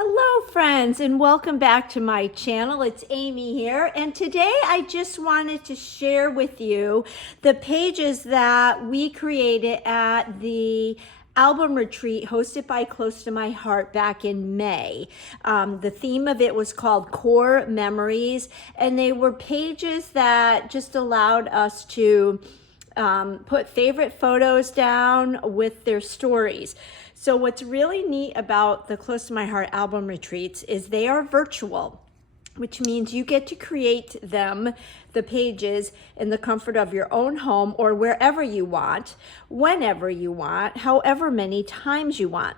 Hello friends, and welcome back to my channel. It's Amy here, and today I just wanted to share with you the pages that we created at the album retreat hosted by Close to My Heart back in May. The theme of it was called Core Memories, and they were pages that just allowed us to put favorite photos down with their stories. So what's really neat about the Close to My Heart album retreats is they are virtual, which means you get to create them, the pages, in the comfort of your own home or wherever you want, whenever you want, however many times you want.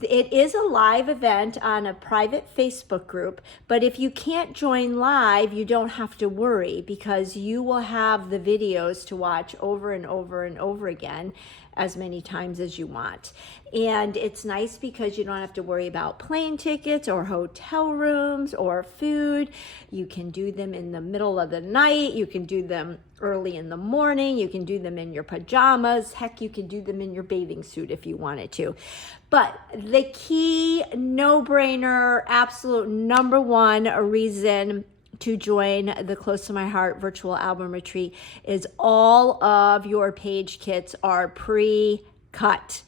It is a live event on a private Facebook group, but if you can't join live, you don't have to worry because you will have the videos to watch over and over and over again as many times as you want. And it's nice because you don't have to worry about plane tickets or hotel rooms or food. You can do them in the middle of the night. You can do them early in the morning. You can do them in your pajamas. Heck, you can do them in your bathing suit if you wanted to. But the key, no-brainer, absolute number one reason to join the Close to My Heart virtual album retreat is all of your page kits are pre-cut.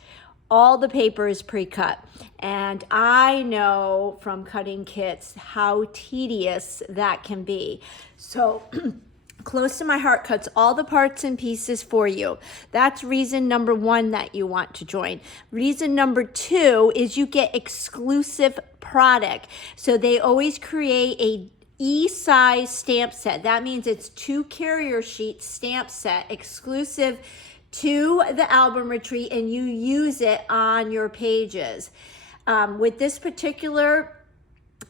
All the paper is pre-cut. And I know from cutting kits how tedious that can be. So Close to My Heart cuts all the parts and pieces for you. That's reason number one that you want to join. Reason number two is you get exclusive product. So they always create a E-size stamp set. That means it's 2 carrier sheet stamp set exclusive to the album retreat, and you use it on your pages. With this particular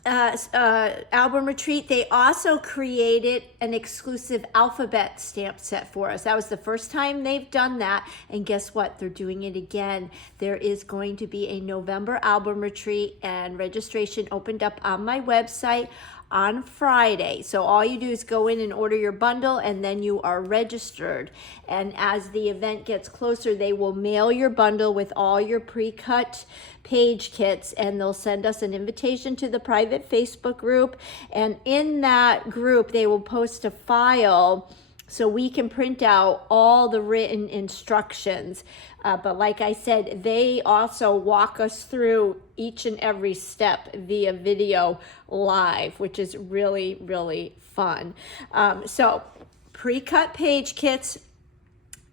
album retreat, they also created an exclusive alphabet stamp set for us. That was the first time they've done that, and guess what? They're doing it again. There is going to be a November album retreat, and registration opened up on my website on Friday. So all you do is go in and order your bundle, and then you are registered. And as the event gets closer, they will mail your bundle with all your pre-cut page kits, and they'll send us an invitation to the private Facebook group. And in that group, they will post a file so we can print out all the written instructions. But like I said, they also walk us through each and every step via video live, which is really, really fun. So pre-cut page kits,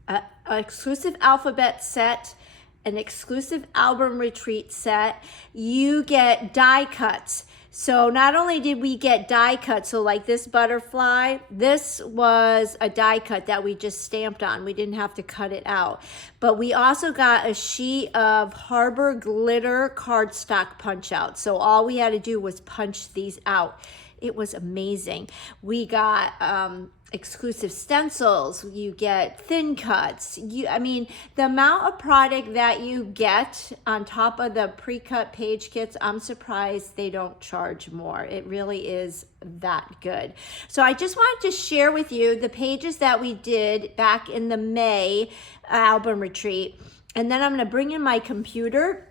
an exclusive alphabet set, an exclusive album retreat set. You get die cuts. So not only did we get die cuts, so like this butterfly, this was a die cut that we just stamped on. We didn't have to cut it out. But we also got a sheet of Harbor glitter cardstock punch out. So all we had to do was punch these out. It was amazing. We got exclusive stencils, you get thin cuts. I mean, the amount of product that you get on top of the pre-cut page kits, I'm surprised they don't charge more. It really is that good. So I just wanted to share with you the pages that we did back in the May album retreat. And then I'm gonna bring in my computer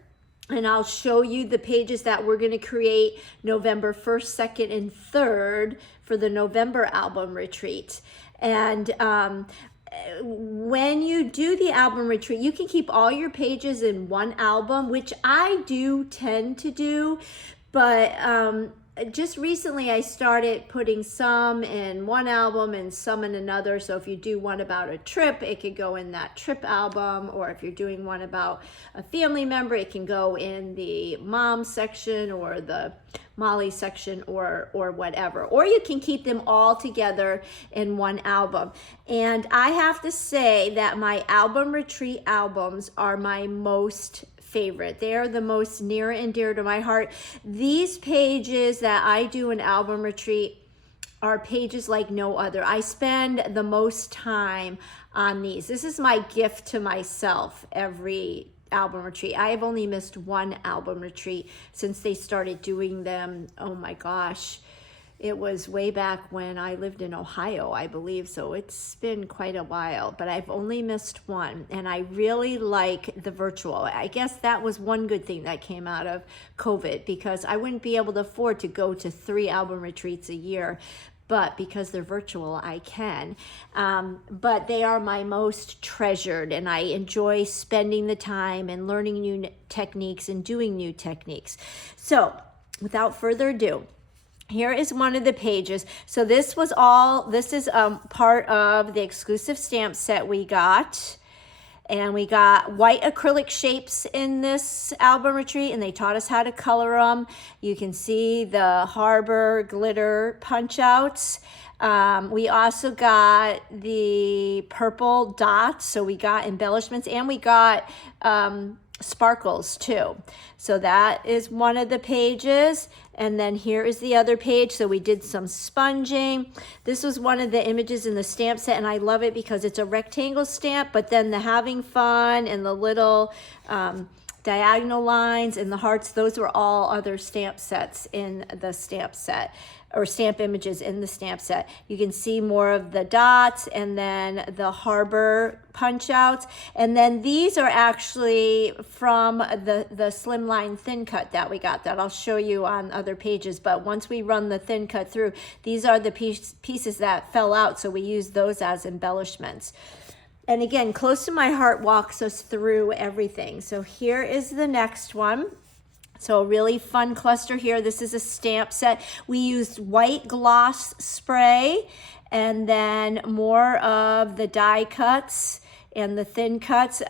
and I'll show you the pages that we're going to create November 1st, 2nd, and 3rd for the November album retreat. And when you do the album retreat, you can keep all your pages in one album, which I do tend to do, but just recently I started putting some in one album and some in another. So if you do one about a trip, it could go in that trip album, or if you're doing one about a family member, it can go in the mom section or the Molly section or whatever. Or you can keep them all together in one album. And I have to say that my album retreat albums are my most favorite. They are the most near and dear to my heart. These pages that I do in album retreat are pages like no other. I spend the most time on these. This is my gift to myself every album retreat. I have only missed one album retreat since they started doing them, oh my gosh, It was way back when I lived in Ohio, I believe, so it's been quite a while, but I've only missed one, and I really like the virtual. I guess that was one good thing that came out of COVID, because I wouldn't be able to afford to go to 3 album retreats a year, but because they're virtual, I can. But they are my most treasured, and I enjoy spending the time and learning new techniques and doing new techniques. So without further ado, here is one of the pages. So this is part of the exclusive stamp set we got. And we got white acrylic shapes in this album retreat, and they taught us how to color them. You can see the Harbor glitter punch outs. We also got the purple dots, so we got embellishments, and we got sparkles too. So that is one of the pages, and then here is the other page. So we did some sponging. This was one of the images in the stamp set, and I love it because it's a rectangle stamp, but then the having fun and the little diagonal lines and the hearts, those were all other stamp sets in the stamp set, or stamp images in the stamp set. You can see more of the dots and then the Harbor punch outs. And then these are actually from the slimline thin cut that we got, that I'll show you on other pages. But once we run the thin cut through, these are the pieces that fell out, so we use those as embellishments. And again, Close to My Heart walks us through everything. So here is the next one. So a really fun cluster here. This is a stamp set. We used white gloss spray, and then more of the die cuts and the thin cuts.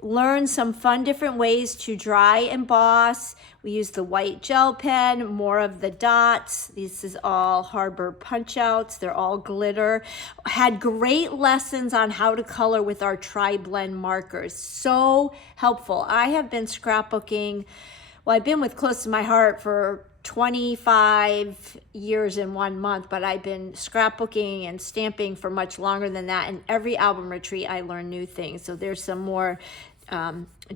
Learn some fun different ways to dry emboss. We used the white gel pen, more of the dots. This is all Harbor punch outs. They're all glitter. Had great lessons on how to color with our tri-blend markers. So helpful. I have been scrapbooking. Well, I've been with Close to My Heart for 25 years in 1 month, but I've been scrapbooking and stamping for much longer than that. And every album retreat, I learn new things. So there's some more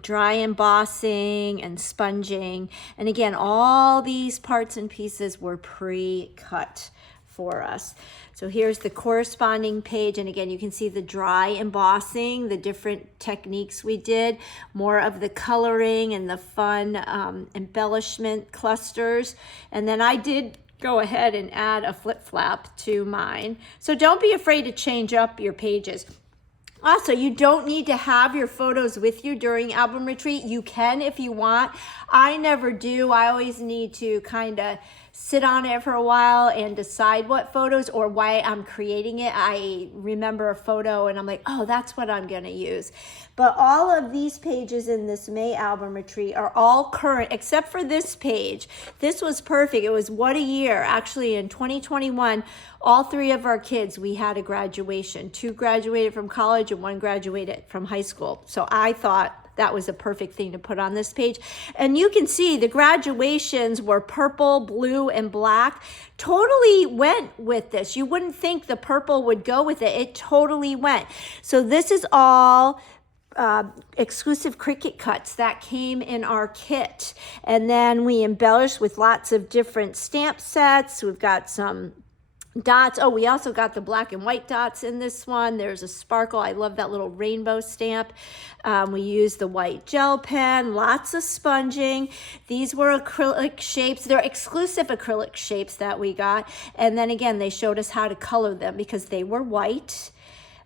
dry embossing and sponging. And again, all these parts and pieces were pre-cut for us. So here's the corresponding page, and again, you can see the dry embossing, the different techniques we did, more of the coloring and the fun embellishment clusters. And then I did go ahead and add a flip flap to mine. So don't be afraid to change up your pages. Also, you don't need to have your photos with you during album retreat. You can if you want. I never do. I always need to kind of sit on it for a while and decide what photos or why I'm creating it. I remember a photo and I'm like, oh, that's what I'm going to use. But all of these pages in this May album retreat are all current, except for this page. This was perfect. It was what a year. Actually, in 2021, all 3 of our kids, we had a graduation. 2 graduated from college and 1 graduated from high school. So I thought that was a perfect thing to put on this page. And you can see the graduations were purple, blue, and black. Totally went with this. You wouldn't think the purple would go with it. It totally went. So this is all exclusive Cricut cuts that came in our kit. And then we embellished with lots of different stamp sets. We've got some dots. Oh, we also got the black and white dots in this one. There's a sparkle. I love that little rainbow stamp. We used the white gel pen, lots of sponging. These were acrylic shapes. They're exclusive acrylic shapes that we got. And then again, they showed us how to color them because they were white.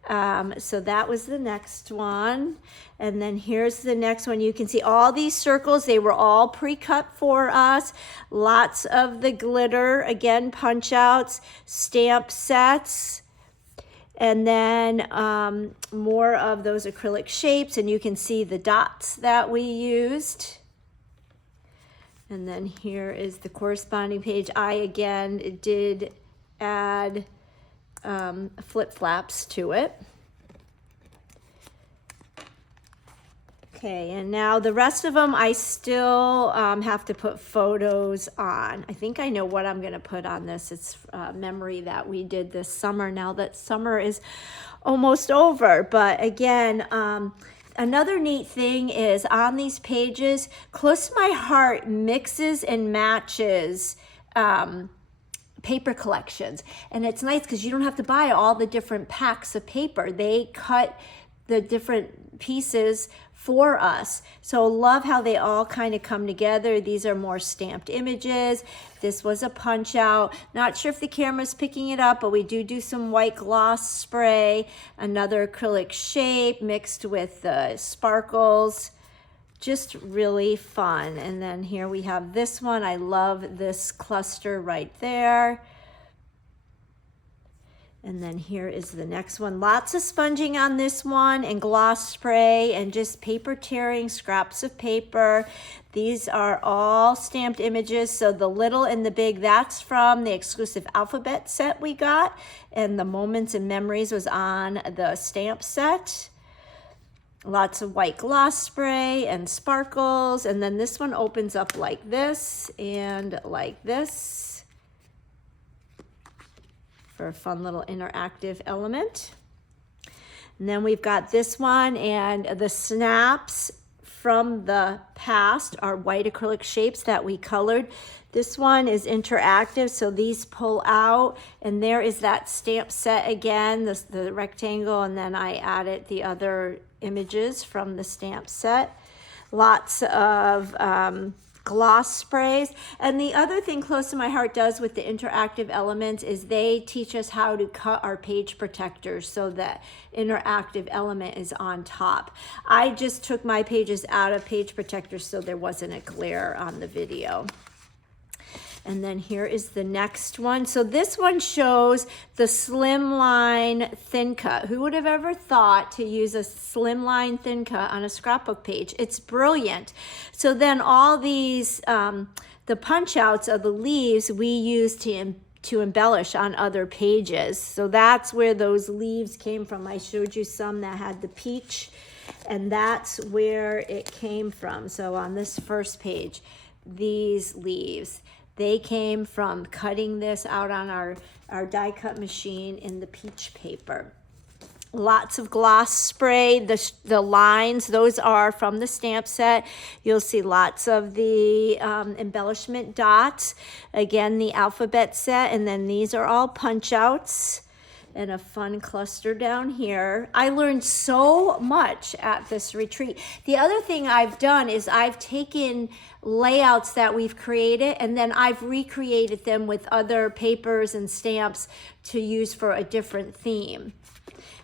So that was the next one. And then here's the next one. You can see all these circles. They were all pre-cut for us. Lots of the glitter, again, punch outs, stamp sets, and then more of those acrylic shapes. And you can see the dots that we used. And then here is the corresponding page. I, again, did add flip flaps to it. Okay, and now the rest of them I still have to put photos on. I think I know what I'm going to put on this. It's memory that we did this summer, now that summer is almost over. But again, another neat thing is on these pages, Close to My Heart mixes and matches paper collections. And it's nice because you don't have to buy all the different packs of paper. They cut the different pieces for us. So love how they all kind of come together. These are more stamped images. This was a punch out. Not sure if the camera's picking it up, but we do some white gloss spray, another acrylic shape mixed with sparkles. Just really fun. And then here we have this one. I love this cluster right there. And then here is the next one. Lots of sponging on this one and gloss spray and just paper tearing, scraps of paper. These are all stamped images. So the little and the big, that's from the exclusive alphabet set we got. And the moments and memories was on the stamp set. Lots of white gloss spray and sparkles. And then this one opens up like this and like this for a fun little interactive element. And then we've got this one, and the snaps from the past are white acrylic shapes that we colored. This one is interactive, so these pull out, and there is that stamp set again, the rectangle, and then I added the other images from the stamp set. Lots of gloss sprays. And the other thing close to my heart does with the interactive elements is they teach us how to cut our page protectors so that interactive element is on top. I just took my pages out of page protectors so there wasn't a glare on the video. And then here is the next one. So this one shows the slimline thin cut. Who would have ever thought to use a slimline thin cut on a scrapbook page? It's brilliant. So then all these, the punch outs of the leaves we use to embellish on other pages. So that's where those leaves came from. I showed you some that had the peach, and that's where it came from. So on this first page, these leaves, they came from cutting this out on our die cut machine in the peach paper. Lots of gloss spray. The lines, those are from the stamp set. You'll see lots of the embellishment dots. Again, the alphabet set, and then these are all punch outs. And a fun cluster down here. I learned so much at this retreat. The other thing I've done is I've taken layouts that we've created and then I've recreated them with other papers and stamps to use for a different theme.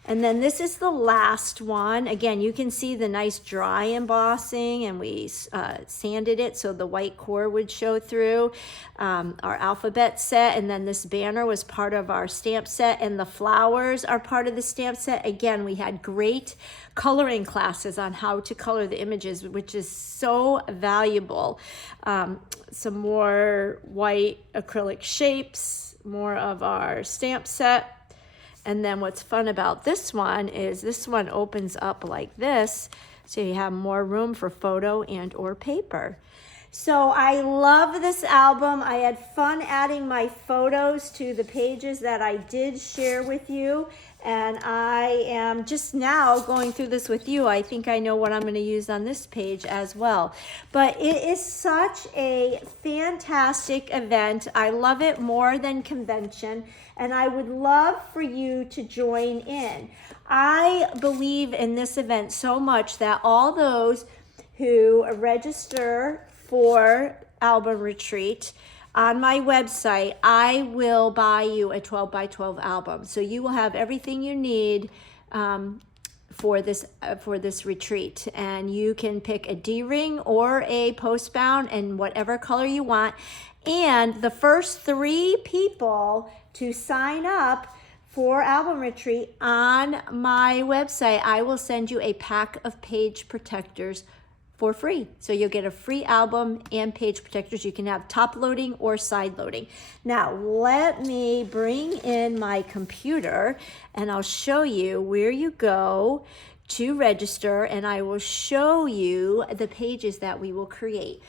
And then this is the last one. Again, you can see the nice dry embossing, and we sanded it so the white core would show through. Our alphabet set, and then this banner was part of our stamp set, and the flowers are part of the stamp set. Again, we had great coloring classes on how to color the images, which is so valuable. Some more white acrylic shapes, more of our stamp set. And then what's fun about this one is this one opens up like this, so you have more room for photo and or paper. So I love this album. I had fun adding my photos to the pages that I did share with you. And I am just now going through this with you. I think I know what I'm going to use on this page as well. But it is such a fantastic event. I love it more than convention. And I would love for you to join in. I believe in this event so much that all those who register for Album Retreat on my website, I will buy you a 12 by 12 album. So you will have everything you need for this retreat. And you can pick a D-ring or a post-bound and whatever color you want. And the first 3 people to sign up for Album Retreat on my website, I will send you a pack of page protectors for free. So you'll get a free album and page protectors. You can have top loading or side loading. Now, let me bring in my computer and I'll show you where you go to register, and I will show you the pages that we will create.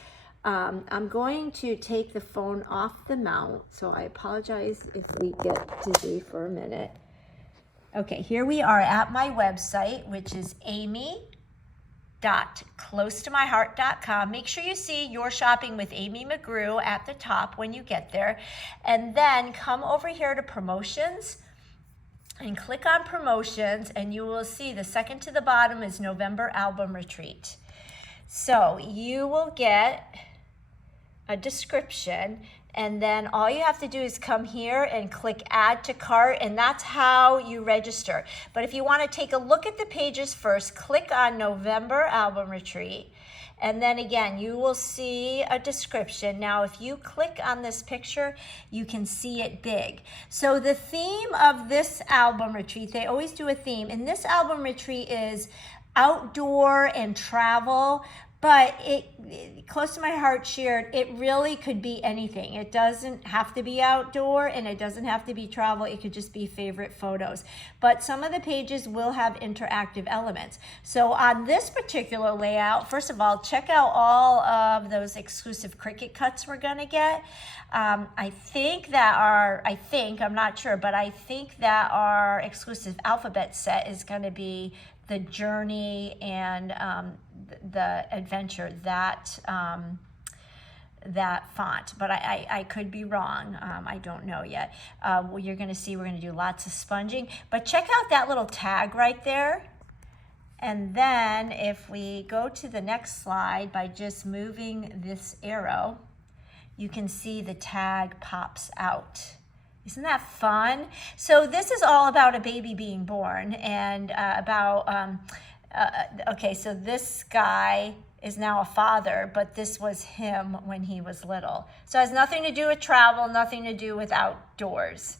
I'm going to take the phone off the mount, so I apologize if we get dizzy for a minute. Okay, here we are at my website, which is Amy www.closetomyheart.com. Make sure you see Your Shopping with Amy McGrew at the top when you get there. And then come over here to promotions and click on promotions, and you will see the second to the bottom is November album retreat. So you will get a description, and then all you have to do is come here and click add to cart, and that's how you register. But if you want to take a look at the pages first, click on November album retreat, and then again you will see a description. Now if you click on this picture, you can see it big. So the theme of this album retreat, they always do a theme, and this album retreat is outdoor and travel. But Close to My Heart shared, it really could be anything. It doesn't have to be outdoor, and it doesn't have to be travel. It could just be favorite photos. But some of the pages will have interactive elements. So on this particular layout, first of all, check out all of those exclusive Cricut cuts we're gonna get. I'm not sure, but I think that our exclusive alphabet set is gonna be the journey and the adventure, that font, but I could be wrong. I don't know yet. Well, you're gonna see we're gonna do lots of sponging, but check out that little tag right there. And then if we go to the next slide by just moving this arrow, you can see the tag pops out. Isn't that fun? So this is all about a baby being born, and okay, so this guy is now a father, but this was him when he was little. So it has nothing to do with travel, nothing to do with outdoors.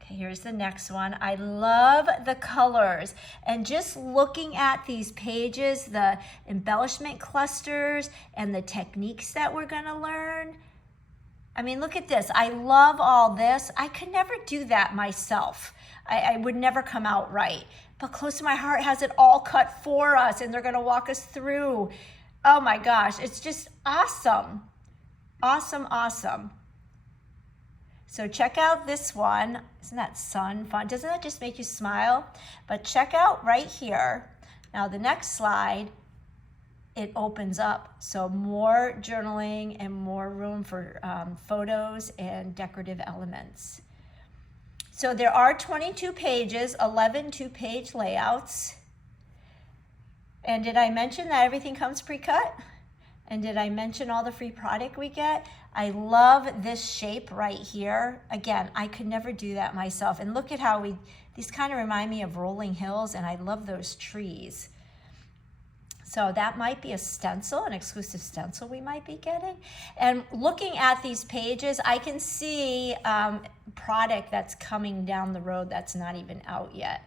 Okay, here's the next one. I love the colors, and just looking at these pages, the embellishment clusters and the techniques that we're gonna learn. I mean, look at this. I love all this. I could never do that myself. I would never come out right. But Close to My Heart has it all cut for us, and they're gonna walk us through. Oh my gosh, it's just awesome. Awesome, awesome. So check out this one. Isn't that sun fun? Doesn't that just make you smile? But check out right here. Now the next slide, it opens up. So more journaling and more room for photos and decorative elements. So there are 22 pages, 11 two-page layouts. And did I mention that everything comes pre-cut? And did I mention all the free product we get? I love this shape right here. Again, I could never do that myself. And look at how these kind of remind me of rolling hills, and I love those trees. So that might be a stencil, an exclusive stencil we might be getting. And looking at these pages, I can see product that's coming down the road that's not even out yet.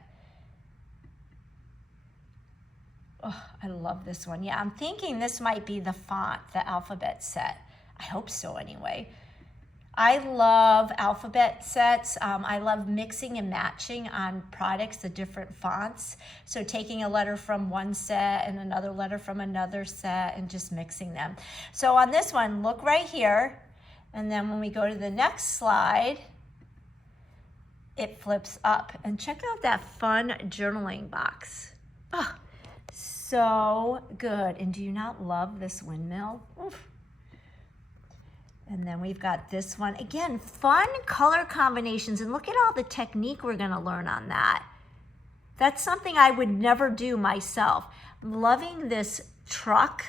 Oh, I love this one. Yeah, I'm thinking this might be the font, the alphabet set. I hope so anyway. I love alphabet sets. I love mixing and matching on products, the different fonts. So taking a letter from one set and another letter from another set and just mixing them. So on this one, look right here. And then when we go to the next slide, it flips up. And check out that fun journaling box. Oh, so good. And do you not love this windmill? Oof. And then we've got this one. Again, fun color combinations. And look at all the technique we're gonna learn on that. That's something I would never do myself. Loving this truck,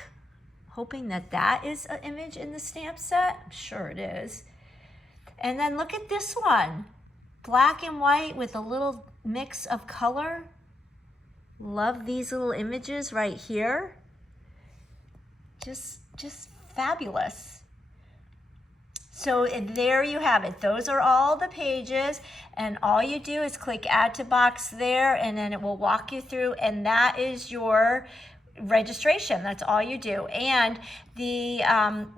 hoping that that is an image in the stamp set. I'm sure it is. And then look at this one. Black and white with a little mix of color. Love these little images right here. Just fabulous. So there you have it. Those are all the pages, and all you do is click add to box there, and then it will walk you through, and that is your registration. That's all you do. And the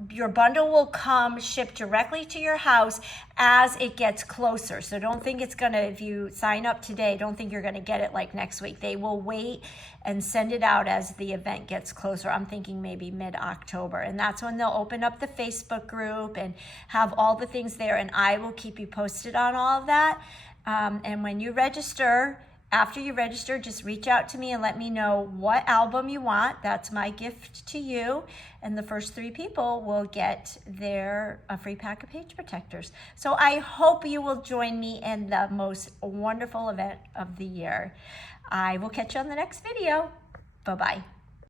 your bundle will come shipped directly to your house as it gets closer. So don't think it's gonna, if you sign up today, don't think you're gonna get it like next week. They will wait and send it out as the event gets closer. I'm thinking maybe mid-October, and that's when they'll open up the Facebook group and have all the things there, and I will keep you posted on all of that. And when you register, After you register, just reach out to me and let me know what album you want. That's my gift to you. And the first 3 people will get a free pack of page protectors. So I hope you will join me in the most wonderful event of the year. I will catch you on the next video. Bye-bye.